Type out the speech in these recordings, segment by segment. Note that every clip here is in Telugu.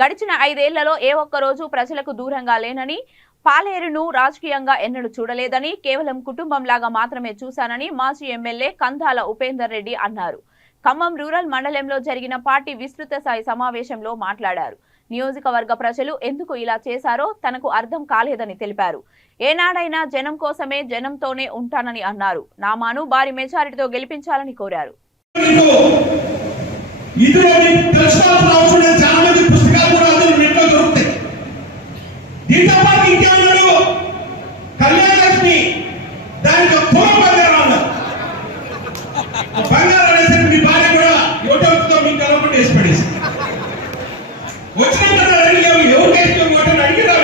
గడిచిన ఐదేళ్ళలో ఏ ఒక్క రోజు ప్రజలకు దూరంగా లేనని పాలేరును రాజకీయంగా ఎన్నడూ చూడలేదని కేవలం కుటుంబంలాగా మాత్రమే చూశానని మాజీ ఎమ్మెల్యే కందాల ఉపేందర్ రెడ్డి అన్నారు. ఖమ్మం రూరల్ మండలంలో జరిగిన పార్టీ విస్తృత స్థాయి సమావేశంలో మాట్లాడారు. నియోజకవర్గ ప్రజలు ఎందుకు ఇలా చేశారో తనకు అర్థం కాలేదని తెలిపారు. ఏనాడైనా జనం కోసమే జనంతోనే ఉంటానని అన్నారు. నామాను భారీ మెజారిటీతో గెలిపించాలని కోరారు. కూడా అందరూ నెట్లో దొరుకుతాయి. దీంతో పాటు ఇంకేమన్నాడు? కళ్యాణ లక్ష్మి దానికి పూర్వ బంగారం అన్నారు బంగారం అనేసరికి మీ భార్య కూడా యువతతో మీకు కలపండి వేసి పడేసి వచ్చిన ఎవరు కేసు ఓటని అడిగినా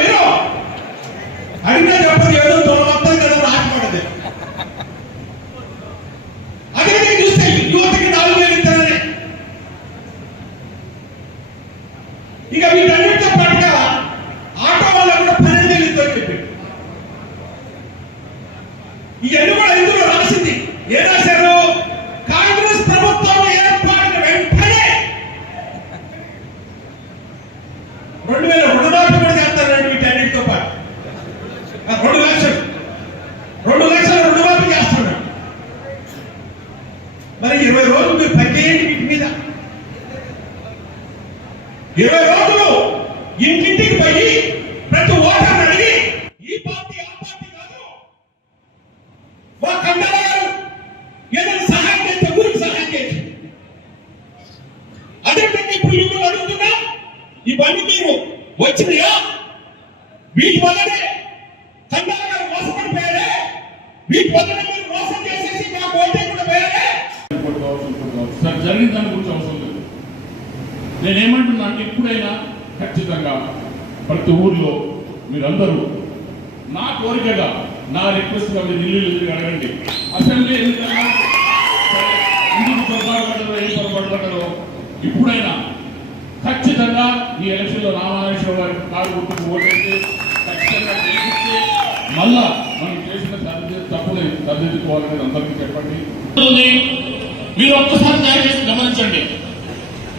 ఇక వీటన్నిటితో పాటుగా ఆటో వాళ్ళకు కూడా పన్నెండు వేలు ఇస్తామని చెప్పి ఇవన్నీ కూడా ఇందులో రాసింది. ఏ రాశారు కాంగ్రెస్ ప్రభుత్వం ఏర్పాటు వెంటనే రెండు వేల రుణమాఫీ కూడా చేస్తారండి వీటన్నిటితో పాటు. రెండు లక్షలు. రెండు లక్షలు రుణమాఫీ చేస్తున్నాడు మరి ఇరవై రోజులు మీరు పనిచేయండి వీటి మీద. ఇరవై రోజులు ఇంటింటికి పోయి ప్రతి ఓటర్ అడిగి ఈ పార్టీ ఆ పార్టీ కాదు. మా కండల గారు ఏదైనా సహాయం చేస్తే ఊరికి సహాయం చేసి అదేవిధంగా ఇప్పుడు మిమ్మల్ని అడుగుతున్నా ఇవన్నీ మీరు వచ్చినాయా? వీటి వల్లనే కండల గారు మోసపడిపోయారే? వీటి వల్లనే మీరు మోసం చేసేసి మాకు ఓటే కూడా పోయారే? సార్ జరిగిన దాని గురించి అవసరం లేదు. నేనేమంటున్నాను ఎప్పుడైనా ఖచ్చితంగా ప్రతి ఊర్లో మీరందరూ నా కోరికగా నా రిక్వెస్ట్ మీరు ఇల్లు ఎదురు అడగండి. అసెంబ్లీ ఎందుకు పొరపాటు ఏం పొరపాటు ఇప్పుడైనా ఖచ్చితంగా ఈ ఎలక్షన్లో రామనాథేశ్వర గారి కారు గుర్తుకు ఓటేసి ఖచ్చితంగా గెలిపిస్తే మళ్ళా మనం చేసిన సర్ది తప్పుని సర్దిద్దుకోవాలని అందరికీ చెప్పండి. మీరు ఒక్కసారి దయచేసి గమనించండి.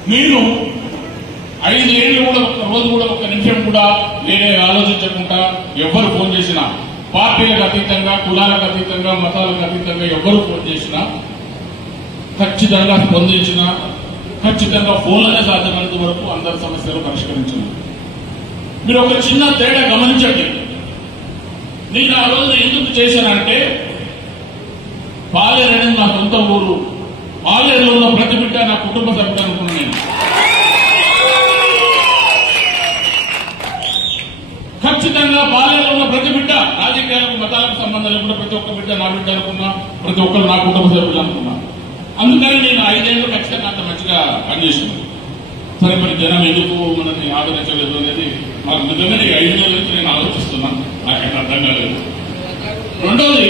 మీరు ఐదు ఏళ్ళు కూడా ఒక్క రోజు కూడా ఒక్క నిమిషం కూడా నేనే ఆలోచించకుండా ఎవరు ఫోన్ చేసినా పార్టీలకు అతీతంగా కులాలకు అతీతంగా మతాలకు అతీతంగా ఎవరు ఫోన్ చేసినా ఖచ్చితంగా స్పందించిన ఖచ్చితంగా ఫోన్లనే సాధ్యమైనంత వరకు అందరి సమస్యలు పరిష్కరించిన. మీరు ఒక చిన్న తేడా గమనించండి. నేను ఆ రోజు ఎందుకు చేశానంటే పాలేరు అనేది నా సొంత ఊరు పాలేరులో ఉన్న ప్రతి బిడ్డ నా కుటుంబ సభ్యుడు అనుకున్నాను నేను బాల్యంలో ఉన్న ప్రతి బిడ్డ రాజకీయాలకు మతాలకు సంబంధం లేకుండా ప్రతి ఒక్క బిడ్డ నా బిడ్డ అనుకున్నా ప్రతి ఒక్కరు నా కుటుంబ సభ్యులు అనుకున్నా. అందుకని నేను ఐదేళ్ళు ఖచ్చితంగా అంత మంచిగా పనిచేసాను సరే మరి జనం ఎందుకు మనల్ని ఆదరించలేదు అనేది నాకు నిజంగా ఐదు నెలల నుంచి నేను ఆలోచిస్తున్నాను నాకు అర్థం కాలేదు. రెండోది